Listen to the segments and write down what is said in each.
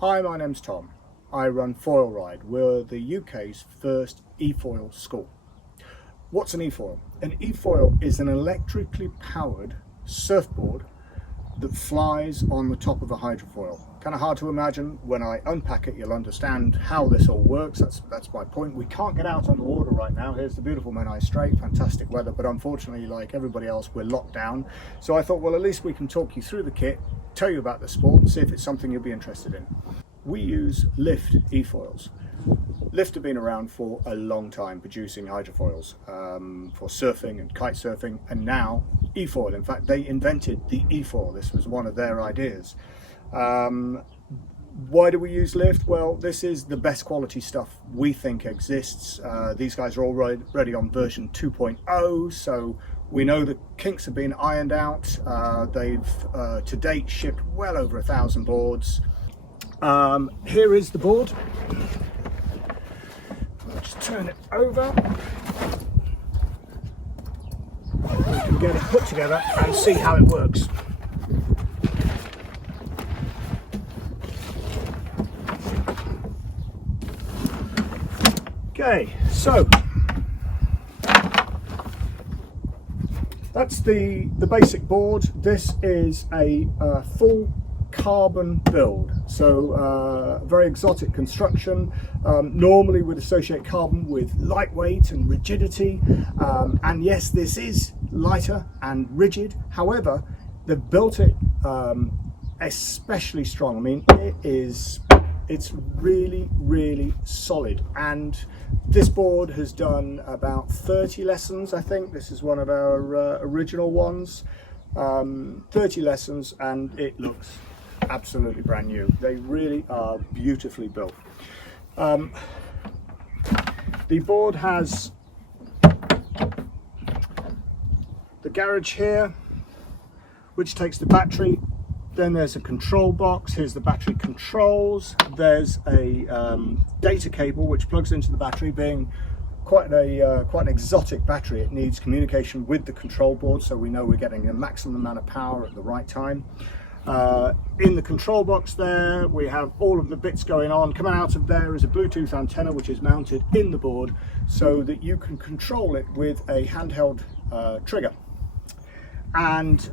Hi, my name's Tom. I run FoilRide. We're the UK's first eFoil school. What's an eFoil? An eFoil is an electrically powered surfboard that flies on the top of a hydrofoil. Kind of hard to imagine. When I unpack it, you'll understand how this all works. That's my point. We can't get out on the water right now. Here's the beautiful Menai Strait, fantastic weather, but unfortunately, like everybody else, we're locked down. So I thought, well, at least we can talk you through the kit, tell you about the sport, and see if it's something you'll be interested in. We use Lift eFoils. Lift have been around for a long time producing hydrofoils for surfing and kite surfing, and now eFoil. In fact, they invented the eFoil. This was one of their ideas. Why do we use Lift? Well, this is the best quality stuff we think exists. These guys are already on version 2.0, so we know the kinks have been ironed out. They've to date shipped well over 1,000 boards. Here is the board. I'll just turn it over. We can get it put together and see how it works. Okay, so that's the basic board. This is a full carbon build, so very exotic construction. Normally we'd associate carbon with lightweight and rigidity, and yes, this is lighter and rigid. However, they've built it especially strong. I mean, it's really solid, and this board has done about 30 lessons. I think this is one of our original ones. 30 lessons, and it looks absolutely brand new. They really are beautifully built. The board has the garage here, which takes the battery. Then there's a control box. Here's the battery controls. There's a data cable which plugs into the battery. Being quite an exotic battery, it needs communication with the control board, so we know we're getting a maximum amount of power at the right time. In the control box there, we have all of the bits going on. Coming out of there is a Bluetooth antenna which is mounted in the board so that you can control it with a handheld trigger. And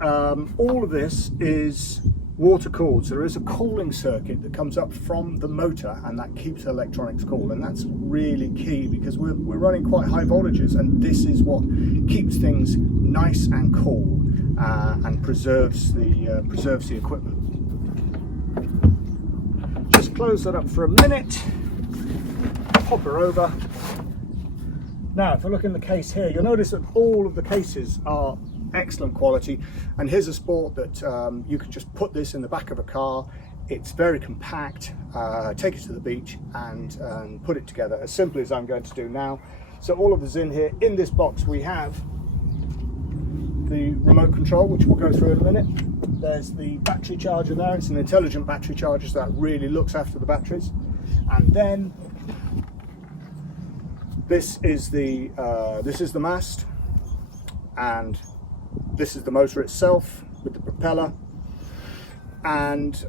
all of this is water cooled, so there is a cooling circuit that comes up from the motor, and that keeps electronics cool, and that's really key because we're running quite high voltages, and this is what keeps things nice and cool and preserves the equipment. Just close that up for a minute, pop her over. Now if I look in the case here, you'll notice that all of the cases are excellent quality, and here's a sport that you can just put this in the back of a car. It's very compact. Take it to the beach and put it together as simply as I'm going to do now. So all of this in here. In this box we have the remote control, which we'll go through in a minute. There's the battery charger there. It's an intelligent battery charger, so that really looks after the batteries. And then this is the mast, and this is the motor itself with the propeller, and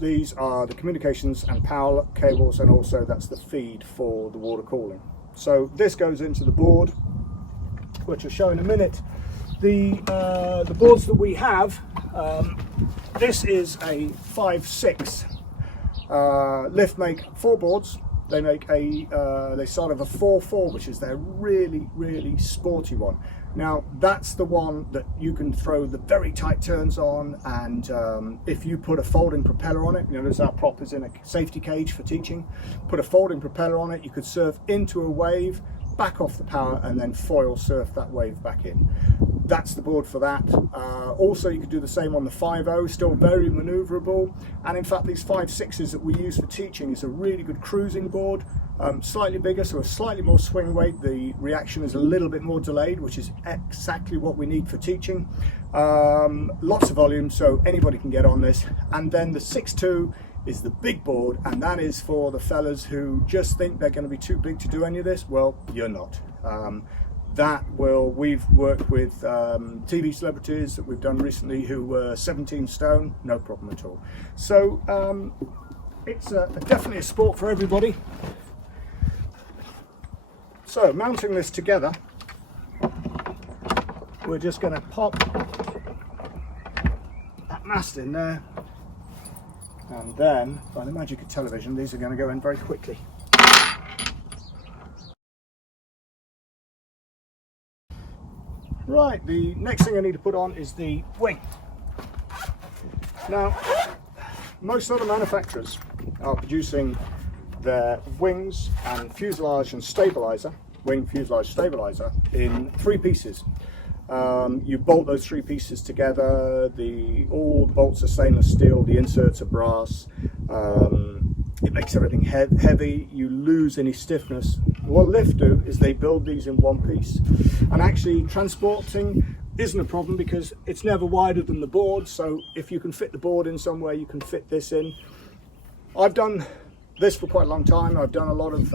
these are the communications and power cables, and also that's the feed for the water cooling. So this goes into the board, which I'll show in a minute. The boards that we have, this is a 5.6. Lift make 4 boards. They make they start with a 4.4, which is their really sporty one. Now that's the one that you can throw the very tight turns on, and if you put a folding propeller on it, you notice our prop is in a safety cage for teaching. Put a folding propeller on it, you could surf into a wave, back off the power, and then foil surf that wave back in. That's the board for that. Also, you could do the same on the 5.0, still very maneuverable. And in fact, these 5.6s that we use for teaching is a really good cruising board. Slightly bigger, so a slightly more swing weight. The reaction is a little bit more delayed, which is exactly what we need for teaching. Lots of volume, so anybody can get on this. And then the 6.2 is the big board, and that is for the fellas who just think they're going to be too big to do any of this. Well, you're not. we've worked with TV celebrities that we've done recently who were 17 stone, no problem at all. So it's definitely a sport for everybody. So mounting this together, we're just going to pop that mast in there, and then by the magic of television these are going to go in very quickly. Right, the next thing I need to put on is the wing. Now, most other manufacturers are producing their wings and fuselage and stabilizer, wing, fuselage, stabilizer, in 3 pieces. You bolt those 3 pieces together, all the bolts are stainless steel, the inserts are brass, it makes everything heavy, you lose any stiffness. What Lift do is they build these in 1 piece, and actually transporting isn't a problem because it's never wider than the board, so if you can fit the board in somewhere you can fit this in. I've done this for quite a long time. I've done a lot of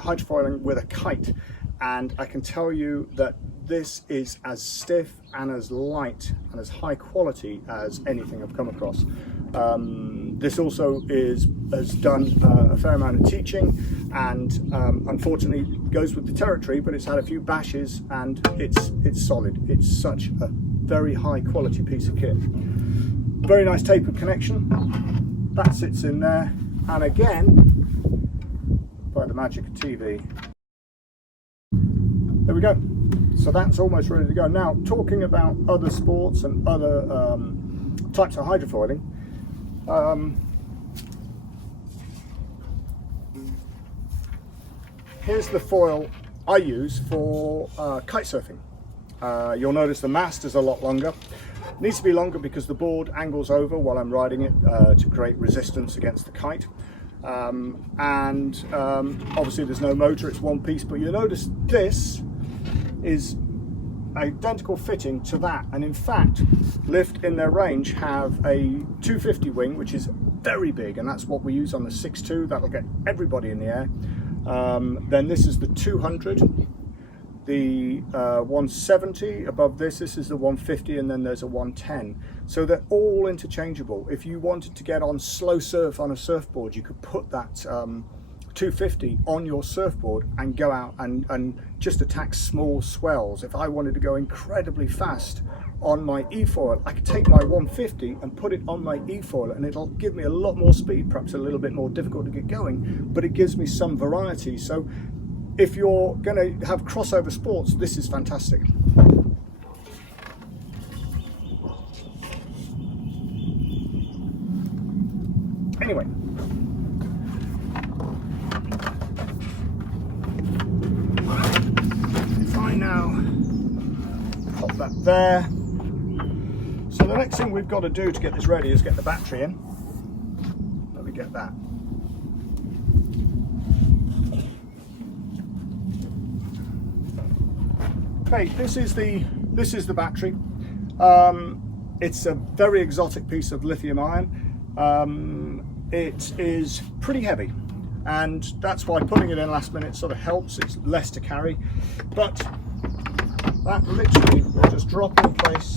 hydrofoiling with a kite, and I can tell you that this is as stiff and as light and as high quality as anything I've come across. This also has done a fair amount of teaching, and unfortunately goes with the territory, but it's had a few bashes and it's solid. It's such a very high quality piece of kit. Very nice tapered connection, that sits in there, and again, by the magic of TV, there we go. So that's almost ready to go. Now, talking about other sports and other types of hydrofoiling, here's the foil I use for kite surfing. You'll notice the mast is a lot longer. It needs to be longer because the board angles over while I'm riding it to create resistance against the kite. Obviously there's no motor, it's 1 piece, but you'll notice this is identical fitting to that, and in fact Lift in their range have a 250 wing, which is very big, and that's what we use on the 6.2. That'll get everybody in the air. Then this is the 200, the 170 above this is the 150, and then there's a 110. So they're all interchangeable. If you wanted to get on slow surf on a surfboard, you could put that 250 on your surfboard and go out and just attack small swells. If I wanted to go incredibly fast on my eFoil, I could take my 150 and put it on my eFoil, and it'll give me a lot more speed, perhaps a little bit more difficult to get going, but it gives me some variety. So if you're going to have crossover sports, this is fantastic. Anyway, if I now pop that there, so the next thing we've got to do to get this ready is get the battery in. Let me get that. Okay, this is the battery. It's a very exotic piece of lithium ion. It is pretty heavy, and that's why putting it in last minute sort of helps. It's less to carry, but that literally will just drop in place.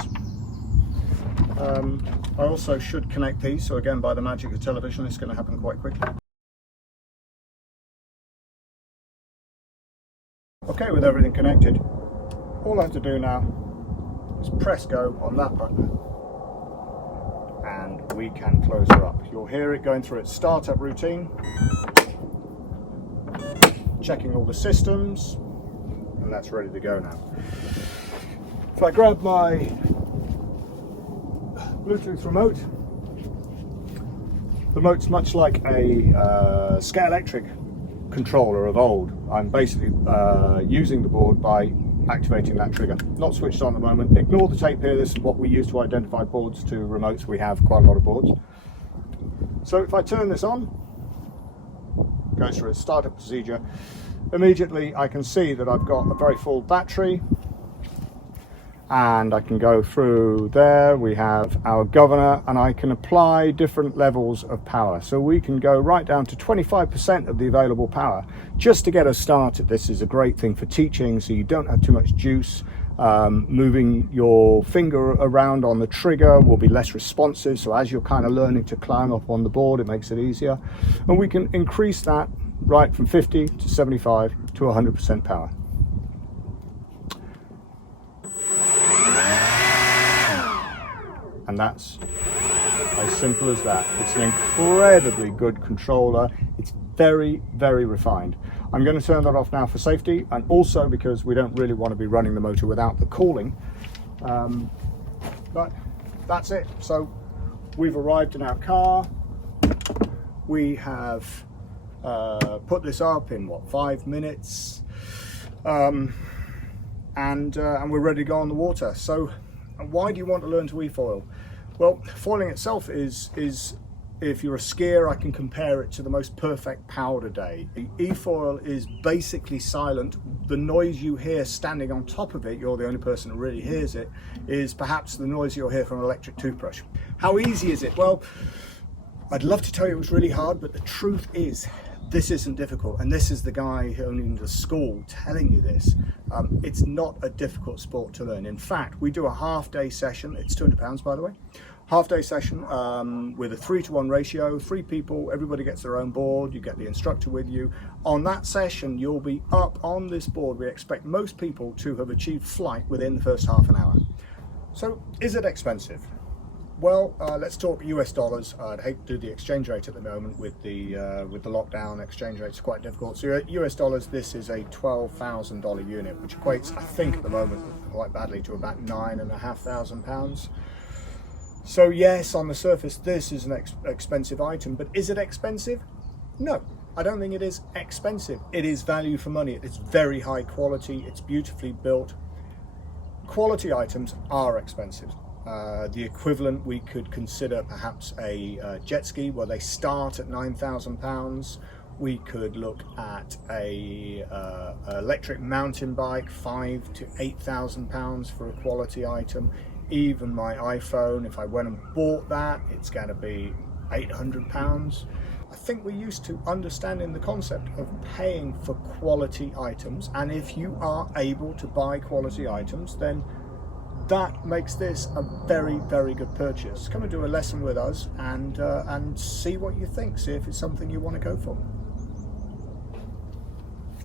I also should connect these, so again, by the magic of television, it's going to happen quite quickly. Okay, with everything connected, all I have to do now is press go on that button, and we can close her up. You'll hear it going through its startup routine, checking all the systems, and that's ready to go now. If I grab my Bluetooth remote, the remote's much like a Scalextric controller of old. I'm basically using the board by activating that trigger. Not switched on at the moment. Ignore the tape here. This is what we use to identify boards to remotes. We have quite a lot of boards. So if I turn this on, goes through a startup procedure, immediately I can see that I've got a very full battery, and I can go through there. We have our governor, and I can apply different levels of power. So we can go right down to 25% of the available power just to get us started. This is a great thing for teaching, so you don't have too much juice. Moving your finger around on the trigger will be less responsive, so as you're kind of learning to climb up on the board, it makes it easier. And we can increase that right from 50 to 75 to 100% power. And that's as simple as that. It's an incredibly good controller. It's very, very refined. I'm going to turn that off now for safety, and also because we don't really want to be running the motor without the cooling. But that's it. So we've arrived in our car. We have put this up in what, 5 minutes, and we're ready to go on the water. So why do you want to learn to eFoil? Well, foiling itself is, if you're a skier, I can compare it to the most perfect powder day. The eFoil is basically silent. The noise you hear standing on top of it, you're the only person who really hears it, is perhaps the noise you'll hear from an electric toothbrush. How easy is it? Well, I'd love to tell you it was really hard, but the truth is, this isn't difficult, and this is the guy who in the school telling you this. It's not a difficult sport to learn. In fact, we do a half-day session. It's £200, by the way. Half-day session with a 3-to-1 ratio, 3 people, everybody gets their own board, you get the instructor with you. On that session, you'll be up on this board. We expect most people to have achieved flight within the first half an hour. So, is it expensive? Well, let's talk US dollars. I'd hate to do the exchange rate at the moment with the lockdown. Exchange rate's quite difficult. So US dollars, this is a $12,000 unit, which equates, I think at the moment, quite badly to about £9,500. So yes, on the surface, this is an expensive item, but is it expensive? No, I don't think it is expensive. It is value for money. It's very high quality. It's beautifully built. Quality items are expensive. The equivalent we could consider perhaps a jet ski, where they start at £9,000. We could look at a electric mountain bike, £5,000 to £8,000 for a quality item. Even my iPhone, if I went and bought that, it's going to be £800. I think we're used to understanding the concept of paying for quality items, and if you are able to buy quality items, then that makes this a very, very good purchase. Come and do a lesson with us and see what you think. See if it's something you want to go for.